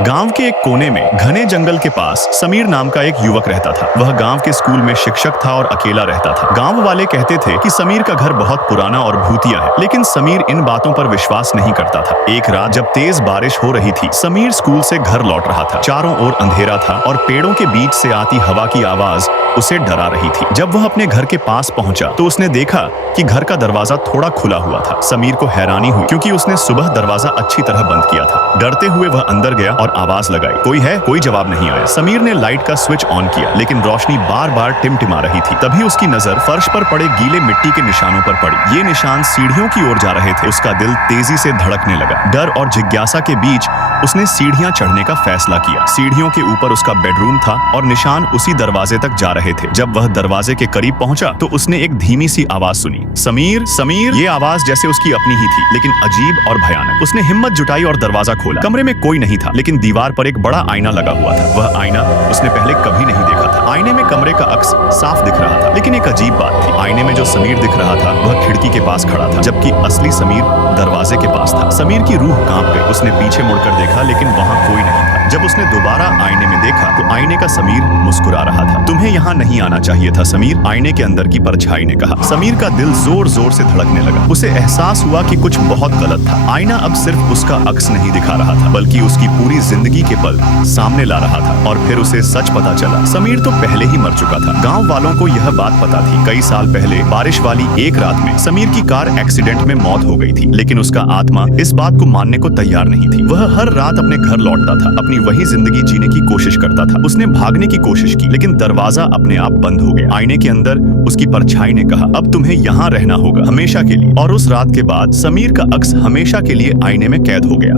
गांव के एक कोने में घने जंगल के पास समीर नाम का एक युवक रहता था। वह गांव के स्कूल में शिक्षक था और अकेला रहता था। गांव वाले कहते थे कि समीर का घर बहुत पुराना और भूतिया है, लेकिन समीर इन बातों पर विश्वास नहीं करता था। एक रात जब तेज बारिश हो रही थी, समीर स्कूल से घर लौट रहा था। चारों ओर अंधेरा था और पेड़ों के बीच से आती हवा की आवाज उसे डरा रही थी। जब वह अपने घर के पास पहुंचा तो उसने देखा कि घर का दरवाजा थोड़ा खुला हुआ था। समीर को हैरानी हुई क्योंकि उसने सुबह दरवाजा अच्छी तरह बंद किया था। डरते हुए वह अंदर गया और आवाज लगाई, कोई है? कोई जवाब नहीं आया। समीर ने लाइट का स्विच ऑन किया, लेकिन रोशनी बार बार टिमटिमा रही थी। तभी उसकी नजर फर्श पर पड़े गीले मिट्टी के निशानों पर पड़ी। ये निशान सीढ़ियों की ओर जा रहे थे। उसका दिल तेजी से धड़कने लगा। डर और जिज्ञासा के बीच उसने सीढ़ियां चढ़ने का फैसला किया। सीढ़ियों के ऊपर उसका बेडरूम था और निशान उसी दरवाजे तक जा रहे थे। जब वह दरवाजे के करीब पहुंचा तो उसने एक धीमी सी आवाज सुनी, समीर, समीर। ये आवाज जैसे उसकी अपनी ही थी, लेकिन अजीब और भयानक। उसने हिम्मत जुटाई और दरवाजा खोला। कमरे में कोई नहीं था, लेकिन दीवार पर एक बड़ा आईना लगा हुआ था। वह आईना उसने पहले कभी नहीं देखा था। आईने में कमरे का अक्स साफ दिख रहा था, लेकिन एक अजीब बात थी। आईने में जो समीर दिख रहा था वह खिड़की के पास खड़ा था, जबकि असली समीर दरवाजे के पास था। समीर की रूह कांप गई। उसने पीछे मुड़कर देखा, लेकिन वहां कोई नहीं था। जब उसने दोबारा आईने में देखा तो आईने का समीर मुस्कुरा रहा था। तुम्हें यहाँ नहीं आना चाहिए था समीर, आईने के अंदर की परछाई ने कहा। समीर का दिल जोर जोर से धड़कने लगा। उसे एहसास हुआ कि कुछ बहुत गलत था। आईना अब सिर्फ उसका अक्स नहीं दिखा रहा था, बल्कि उसकी पूरी जिंदगी के पल सामने ला रहा था। और फिर उसे सच पता चला, समीर तो पहले ही मर चुका था। गांव वालों को यह बात पता थी। कई साल पहले बारिश वाली एक रात में समीर की कार एक्सीडेंट में मौत हो गई थी, लेकिन उसका आत्मा इस बात को मानने को तैयार नहीं थी। वह हर रात अपने घर लौटता था, अपनी वही जिंदगी जीने की कोशिश करता था। उसने भागने की कोशिश की, लेकिन दरवाजा अपने आप बंद हो गया। आईने के अंदर उसकी परछाई ने कहा, अब तुम्हें यहाँ रहना होगा हमेशा के लिए। और उस रात के बाद समीर का अक्स हमेशा के लिए आईने में कैद हो गया।